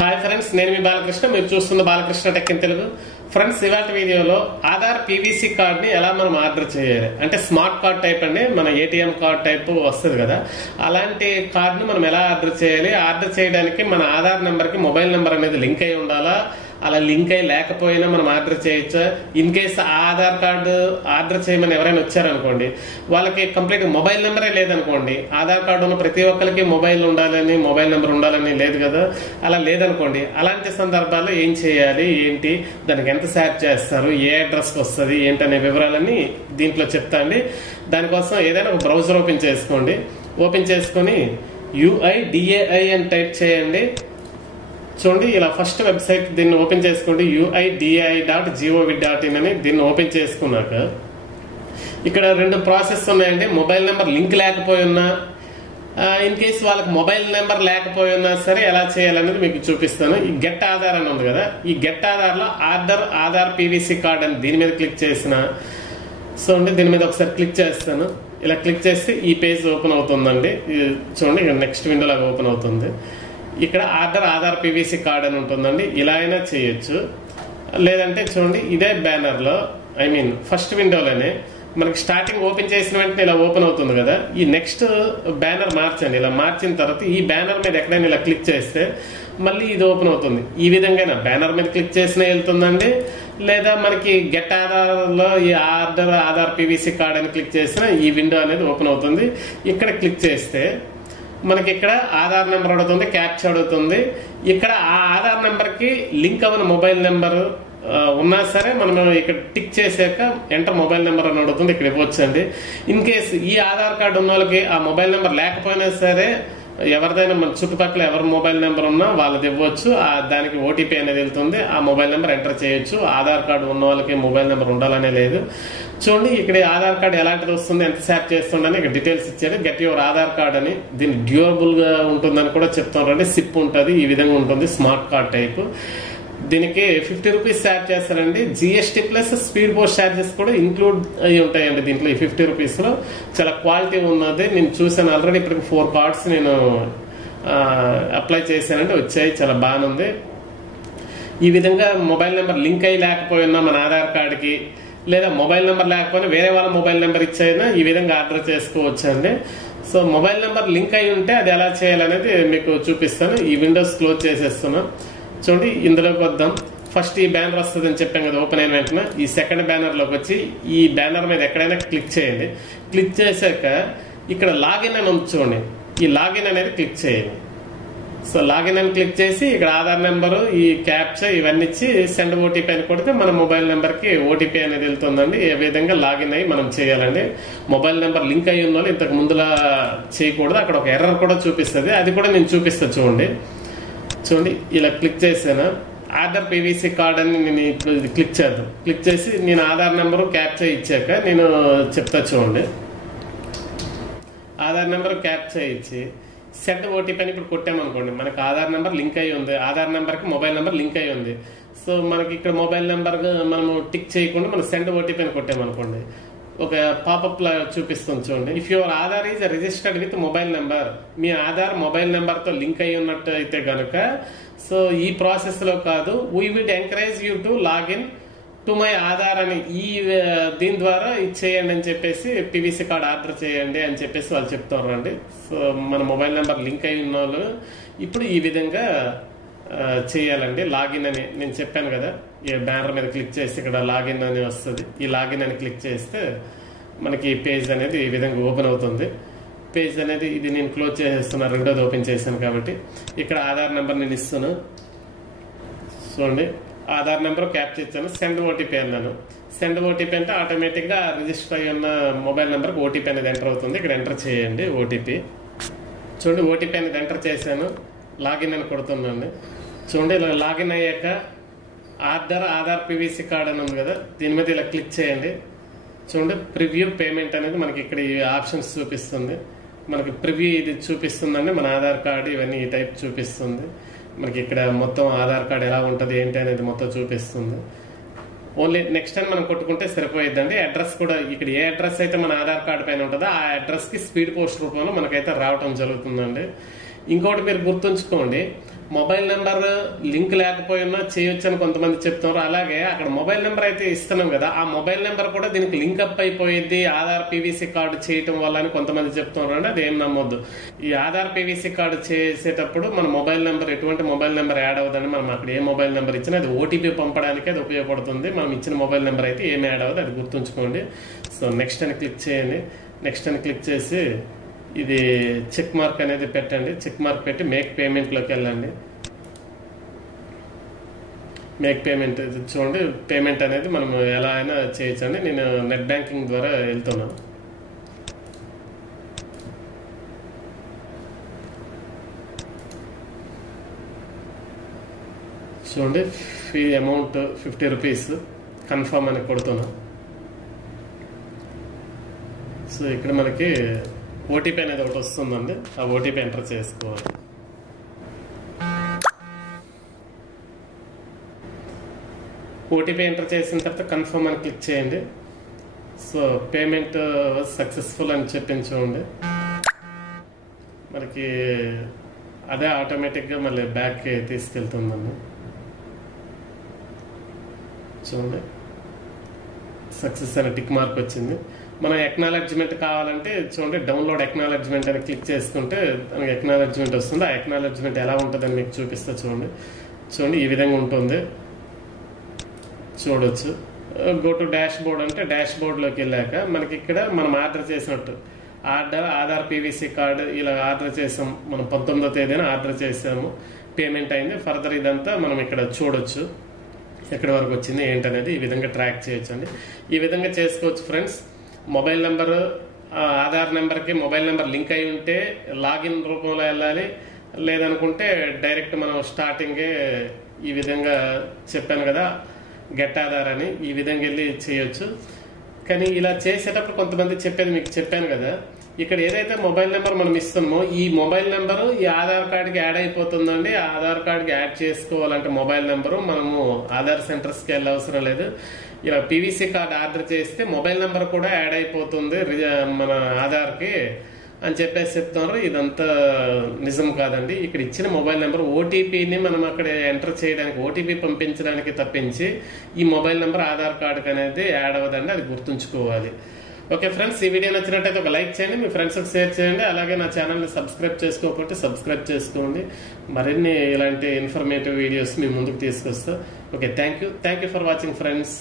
Hi friends, నేను మీ బాలకృష్ణ. మీరు చూస్తున్న Balakrishna tech in Telugu. Friends, ఇవాళ వీడియోలో ఆధార్ పీవీసీ కార్డ్ ని ఎలా మనం ఆర్డర్ చేయాలి అంటే స్మార్ట్ కార్డ్ టైప్ అండి, మన ఏటీఎం కార్డ్ టైప్ వస్తుంది కదా, అలాంటి కార్డ్ ని మనం ఎలా ఆర్డర్ చేయాలి. ఆర్డర్ చేయడానికి మన ఆధార్ నెంబర్ కి మొబైల్ నెంబర్ అనేది లింక్ అయి ఉండాలా, అలా లింక్ అయి లేకపోయినా మనం ఆర్డర్ చేయొచ్చా. In case Aadhaar card order చేయమని ఎవరైనా వచ్చారనుకోండి, వాళ్ళకి కంప్లీట్ మొబైల్ నెంబరే లేదనుకోండి, ఆధార్ కార్డు ఉన్న ప్రతి ఒక్కరికి మొబైల్ ఉండాలని మొబైల్ నెంబర్ ఉండాలని లేదు కదా, అలా లేదనుకోండి. అలాంటి సందర్భాల్లో ఏం చేయాలి, ఏంటి, దానికి ఎంత ఛార్జ్ చేస్తారు, ఏ అడ్రస్కి వస్తుంది, ఏంటనే వివరాలన్నీ దీంట్లో చెప్తా అండి. దానికోసం ఏదైనా ఒక బ్రౌజర్ ఓపెన్ చేసుకోండి. ఓపెన్ చేసుకొని UIDAI అని టైప్ చేయండి. చూడండి, ఇలా ఫస్ట్ వెబ్సైట్ దీన్ని ఓపెన్ చేసుకోండి. UIDAI.gov.in అని దీన్ని ఓపెన్ చేసుకున్నాక ఇక్కడ రెండు ప్రాసెస్ ఉన్నాయండి. మొబైల్ నెంబర్ లింక్ లేకపోయినా, ఇన్ కేసు వాళ్ళకి మొబైల్ నెంబర్ లేకపోయినా సరే ఎలా చేయాలనేది మీకు చూపిస్తాను. ఈ గెట్ ఆధార్ అని ఉంది కదా, ఈ గెట్ ఆధార్ లో ఆధార్ పీవీసీ కార్డ్ అని దీని మీద క్లిక్ చేసిన, సో అండి దీని మీద ఒకసారి క్లిక్ చేస్తాను. ఇలా క్లిక్ చేస్తే ఈ పేజ్ ఓపెన్ అవుతుందండి. చూడండి, నెక్స్ట్ విండో లాగా ఓపెన్ అవుతుంది. ఇక్కడ ఆధార్ పీవీసీ కార్డ్ అని ఉంటుందండి. ఇలా అయినా చేయొచ్చు, లేదంటే చూడండి ఇదే బ్యానర్ లో, ఐ మీన్ ఫస్ట్ విండోలోనే మనకి స్టార్టింగ్ ఓపెన్ చేసిన వెంటనే ఇలా ఓపెన్ అవుతుంది కదా, ఈ నెక్స్ట్ బ్యానర్ మార్చండి. ఇలా మార్చిన తర్వాత ఈ బ్యానర్ మీద ఎక్కడైనా ఇలా క్లిక్ చేస్తే మళ్ళీ ఇది ఓపెన్ అవుతుంది. ఈ విధంగా బ్యానర్ మీద క్లిక్ చేసినా వెళ్తుందండి, లేదా మనకి గెట్ ఆధార్ లో ఈ ఆధార్ పీవీసీ కార్డ్ అని క్లిక్ చేసినా ఈ విండో అనేది ఓపెన్ అవుతుంది. ఇక్కడ క్లిక్ చేస్తే మనకి ఇక్కడ ఆధార్ నెంబర్ అడుగుతుంది, క్యాప్చా అడుగుతుంది. ఇక్కడ ఆ ఆధార్ నెంబర్ కి లింక్ అవ్వని మొబైల్ నెంబర్ ఉన్నా సరే మనం ఇక్కడ టిక్ చేసాక ఎంటర్ మొబైల్ నెంబర్ అని అడుగుతుంది, ఇక్కడ ఇవ్వచ్చండి. ఇన్ కేసు ఈ ఆధార్ కార్డు ఉన్న వాళ్ళకి ఆ మొబైల్ నెంబర్ లేకపోయినా సరే, ఎవరిదైనా మన చుట్టుపక్కల ఎవరి మొబైల్ నెంబర్ ఉన్నా వాళ్ళది ఇవ్వచ్చు. దానికి ఓటీపీ అనేది వెళ్తుంది, ఆ మొబైల్ నెంబర్ ఎంటర్ చేయొచ్చు. ఆధార్ కార్డు ఉన్న వాళ్ళకి మొబైల్ నెంబర్ ఉండాలనే లేదు. చూడండి, ఇక్కడ ఆధార్ కార్డు ఎలాంటిది వస్తుంది, ఎంత శాప్ చేస్తుందని ఇక్కడ డీటెయిల్స్ ఇచ్చారు. గెట్ యువర్ ఆధార్ కార్డ్ అని, దీన్ని డ్యూరబుల్ గా ఉంటుందని కూడా చెప్తారండి. సిప్ ఉంటుంది, ఈ విధంగా ఉంటుంది, స్మార్ట్ కార్డ్ టైప్. దీనికి 50 రూపీస్ ఛార్జ్ చేస్తారండి. GST plus speed post charges కూడా ఇంక్లూడ్ అయి ఉంటాయండి దీంట్లో. ఈ 50 రూపీస్ లో చాలా క్వాలిటీ ఉన్నది. నేను చూసాను ఆల్రెడీ, ఇప్పటికి 4 కార్డ్స్ నేను అప్లై చేశానండి, వచ్చాయి, చాలా బాగుంది. ఈ విధంగా మొబైల్ నెంబర్ లింక్ అయి లేకపోయినా మన ఆధార్ కార్డుకి, లేదా మొబైల్ నెంబర్ లేకపోయినా వేరే వాళ్ళ మొబైల్ నెంబర్ ఇచ్చైనా ఈ విధంగా ఆర్డర్ చేసుకోవచ్చు అండి. సో మొబైల్ నెంబర్ లింక్ అయి ఉంటే అది ఎలా చేయాలనేది మీకు చూపిస్తాను. ఈ విండోస్ క్లోజ్ చేసేస్తున్నాం. చూడండి, ఇందులోకి వద్దాం. ఫస్ట్ ఈ బ్యానర్ వస్తుంది అని చెప్పాం కదా, ఓపెన్ అయిన వెంటనే ఈ సెకండ్ బ్యానర్ లోకి వచ్చి ఈ బ్యానర్ మీద ఎక్కడైనా క్లిక్ చేయండి. క్లిక్ చేశాక ఇక్కడ లాగిన్ అని ఉంది చూడండి, ఈ లాగిన్ అనేది క్లిక్ చేయండి. సో లాగిన్ అని క్లిక్ చేసి ఇక్కడ ఆధార్ నెంబరు, ఈ క్యాప్చా ఇవన్నీ ఇచ్చి సెండ్ ఓటీపీ అని కొడితే మన మొబైల్ నెంబర్ కి ఓటీపీ అనేది వెళ్తుందండి. ఏ విధంగా లాగిన్ అయ్యి మనం చేయాలండి. మొబైల్ నెంబర్ లింక్ అయ్యి ఉన్న వాళ్ళు ఇంతకు ముందులా చేయకూడదు. అక్కడ ఒక ఎర్రర్ కూడా చూపిస్తుంది, అది కూడా నేను చూపిస్తాను. చూడండి, ఇలా క్లిక్ చేశాను. ఆధార్ పీవీసీ కార్డ్ అని నేను ఇప్పుడు క్లిక్ చేద్దాం. క్లిక్ చేసి నేను ఆధార్ నెంబరు క్యాప్చా ఇచ్చాక నేను చెప్తా. చూడండి, ఆధార్ నెంబర్ క్యాప్చా ఇచ్చి సెండ్ ఓటీపీ అని ఇప్పుడు కొట్టామనుకోండి, మనకి ఆధార్ నెంబర్ లింక్ అయి ఉంది, ఆధార్ నెంబర్ కి మొబైల్ నెంబర్ లింక్ అయి ఉంది. సో మనకి ఇక్కడ మొబైల్ నెంబర్ మనము టిక్ చేయకుండా మనం సెండ్ ఓటీపీ అని కొట్టామనుకోండి, ఒక పాపప్ లా చూపిస్తుంది. చూడండి, if your Aadhaar is registered with mobile number, me Aadhaar mobile number తో లింక్ అయి ఉన్నట్టు అయితే గనుక, సో ఈ ప్రాసెస్ లో కాదు, we will encourage you to login to my Aadhaar అని ఈ దీని ద్వారా ఇది చేయండి అని చెప్పేసి, పీవీసీ కార్డ్ ఆర్డర్ చేయండి అని చెప్పేసి వాళ్ళు చెప్తారండి. సో మన మొబైల్ నెంబర్ లింక్ అయి ఉన్న వాళ్ళు ఇప్పుడు ఈ విధంగా చేయాలండి. లాగిన్ అని నేను చెప్పాను కదా, ఈ బ్యానర్ మీద క్లిక్ చేసి ఇక్కడ లాగిన్ అని వస్తుంది. ఈ లాగిన్ అని క్లిక్ చేస్తే మనకి ఈ పేజ్ అనేది ఈ విధంగా ఓపెన్ అవుతుంది. పేజ్ అనేది ఇది నేను క్లోజ్ చేసేస్తున్నా, రెండోది ఓపెన్ చేశాను కాబట్టి. ఇక్కడ ఆధార్ నెంబర్ నేను ఇస్తాను. చూడండి, ఆధార్ నెంబర్ క్యాప్చర్ ఇచ్చాను, సెండ్ ఓటీపీ అన్నాను. సెండ్ ఓటీపీ అంటే ఆటోమేటిక్ గా రిజిస్టర్ అయ్యి ఉన్న మొబైల్ నెంబర్కి ఓటీపీ అనేది ఎంటర్ అవుతుంది. ఇక్కడ ఎంటర్ చేయండి ఓటీపీ. చూడండి, ఓటీపీ అనేది ఎంటర్ చేశాను, లాగిన్ అని కొడుతున్నాను. చూడండి, ఇలా లాగిన్ అయ్యాక ఆధార్ పీవీసీ కార్డ్ అని ఉంది కదా, దీని మీద ఇలా క్లిక్ చేయండి. చూడండి, ప్రివ్యూ పేమెంట్ అనేది మనకి ఇక్కడ ఈ ఆప్షన్స్ చూపిస్తుంది. మనకి ప్రివ్యూ ఇది చూపిస్తుందండి, మన ఆధార్ కార్డు ఇవన్నీ ఈ టైప్ చూపిస్తుంది. మనకి ఇక్కడ మొత్తం ఆధార్ కార్డు ఎలా ఉంటుంది ఏంటి అనేది మొత్తం చూపిస్తుంది. ఓన్లీ నెక్స్ట్ టైం మనం కొట్టుకుంటే సరిపోయిద్దండి. అడ్రస్ కూడా ఇక్కడ ఏ అడ్రస్ అయితే మన ఆధార్ కార్డు పైన ఉంటుందో ఆ అడ్రస్ కి స్పీడ్ పోస్ట్ రూపంలో మనకైతే రావటం జరుగుతుందండి. ఇంకోటి మీరు గుర్తుంచుకోండి, మొబైల్ నెంబర్ లింక్ లేకపోయినా చేయొచ్చు అని కొంతమంది చెప్తున్నారు. అలాగే అక్కడ మొబైల్ నెంబర్ అయితే ఇస్తున్నాం కదా, ఆ మొబైల్ నెంబర్ కూడా దీనికి లింక్ అప్ అయిపోయింది ఆధార్ పీవీసీ కార్డు చేయటం వల్ల అని కొంతమంది చెప్తున్నారు అండి. అది ఏం నమ్మొద్దు. ఈ ఆధార్ పీవీసీ కార్డు చేసేటప్పుడు మన మొబైల్ నెంబర్ ఎటువంటి మొబైల్ నెంబర్ యాడ్ అవ్వదండి. మనం అక్కడ ఏ మొబైల్ నెంబర్ ఇచ్చినా అది ఓటీపీ పంపడానికి అది ఉపయోగపడుతుంది. మనం ఇచ్చిన మొబైల్ నెంబర్ అయితే ఏమి యాడ్ అవ్వదు, అది గుర్తుంచుకోండి. సో నెక్స్ట్ అని క్లిక్ చేయండి. నెక్స్ట్ అని క్లిక్ చేసి ఇది చెక్ మార్క్ అనేది పెట్టండి. చెక్ మార్క్ పెట్టి మేక్ పేమెంట్ లోకి వెళ్ళండి. మేక్ పేమెంట్ చూడండి, పేమెంట్ అనేది మనం ఎలా అయినా చేయొచ్చండి. నేను నెట్ బ్యాంకింగ్ ద్వారా వెళ్తున్నాను. చూడండి, ఫీ అమౌంట్ 50 రూపీస్ కన్ఫర్మ్ అని కొడుతున్నాను. సో ఇక్కడ మనకి ఓటీపీ అనేది ఒకటి వస్తుందండి. ఆ ఓటీపీ ఎంటర్ చేసుకోవాలి. ఓటీపీ ఎంటర్ చేసిన తర్వాత కన్ఫర్మ్ అని క్లిక్ చేయండి. సో పేమెంట్ సక్సెస్ఫుల్ అని చెప్పింది చూడండి. మనకి అదే ఆటోమేటిక్గా మళ్ళీ బ్యాక్కి తీసుకెళ్తుందండి. చూడండి, సక్సెస్ అనే టిక్ మార్క్ వచ్చింది. మనం ఎక్నాలెడ్జ్మెంట్ కావాలంటే చూడండి, డౌన్లోడ్ ఎక్నాలెడ్జ్మెంట్ అని క్లిక్ చేసుకుంటే మనకి ఎక్నాలెడ్జ్మెంట్ వస్తుంది. ఆ ఎక్నాలెడ్జ్మెంట్ ఎలా ఉంటుందని మీకు చూపిస్తా. చూడండి ఈ విధంగా ఉంటుంది, చూడొచ్చు. గో టు డాష్ బోర్డ్ అంటే డాష్ బోర్డ్లోకి వెళ్ళాక మనకి ఇక్కడ మనం ఆర్డర్ చేసినట్టు ఆధార్ పీవీసీ కార్డు ఇలా ఆర్డర్ చేసాం. మనం 19వ తేదీన ఆర్డర్ చేసాము, పేమెంట్ అయింది. ఫర్దర్ ఇదంతా మనం ఇక్కడ చూడొచ్చు, ఎక్కడి వరకు వచ్చింది ఏంటనేది ఈ విధంగా ట్రాక్ చేయొచ్చు అండి. ఈ విధంగా చేసుకోవచ్చు ఫ్రెండ్స్. మొబైల్ నెంబర్ ఆధార్ నెంబర్కి మొబైల్ నెంబర్ లింక్ అయి ఉంటే లాగిన్ రూపంలో వెళ్ళాలి, లేదనుకుంటే డైరెక్ట్ మనం స్టార్టింగే ఈ విధంగా చెప్పాను కదా గెట్ ఆధార్ అని, ఈ విధంగా వెళ్ళి చేయొచ్చు. కానీ ఇలా చేసేటప్పుడు కొంతమంది చెప్పేది మీకు చెప్పాను కదా, ఇక్కడ ఏదైతే మొబైల్ నెంబర్ మనం ఇస్తున్నామో ఈ మొబైల్ నెంబరు ఈ ఆధార్ కార్డుకి యాడ్ అయిపోతుందండి. ఆధార్ కార్డుకి యాడ్ చేసుకోవాలంటే మొబైల్ నెంబరు మనము ఆధార్ సెంటర్స్కి వెళ్ళ అవసరం లేదు. ఇలా పీవీసీ కార్డు ఆర్డర్ చేస్తే మొబైల్ నెంబర్ కూడా యాడ్ అయిపోతుంది మన ఆధార్కి అని చెప్పేసి చెప్తున్నారు. ఇదంతా నిజం కాదండి. ఇక్కడ ఇచ్చిన మొబైల్ నెంబర్ ఓటీపీని మనం అక్కడ ఎంటర్ చేయడానికి, ఓటీపీ పంపించడానికి తప్పించి ఈ మొబైల్ నెంబర్ ఆధార్ కార్డుకి అనేది యాడ్ అవ్వదండి, అది గుర్తుంచుకోవాలి. ఓకే ఫ్రెండ్స్, ఈ వీడియో నచ్చినట్టయితే ఒక లైక్ చేయండి, మీ ఫ్రెండ్స్కి షేర్ చేయండి. అలాగే నా ఛానల్ని సబ్స్క్రైబ్ చేసుకోకపోతే సబ్స్క్రైబ్ చేసుకోండి. మరిన్ని ఇలాంటి ఇన్ఫర్మేటివ్ వీడియోస్ మీ ముందుకు తీసుకొస్తా. Okay, thank you for watching friends.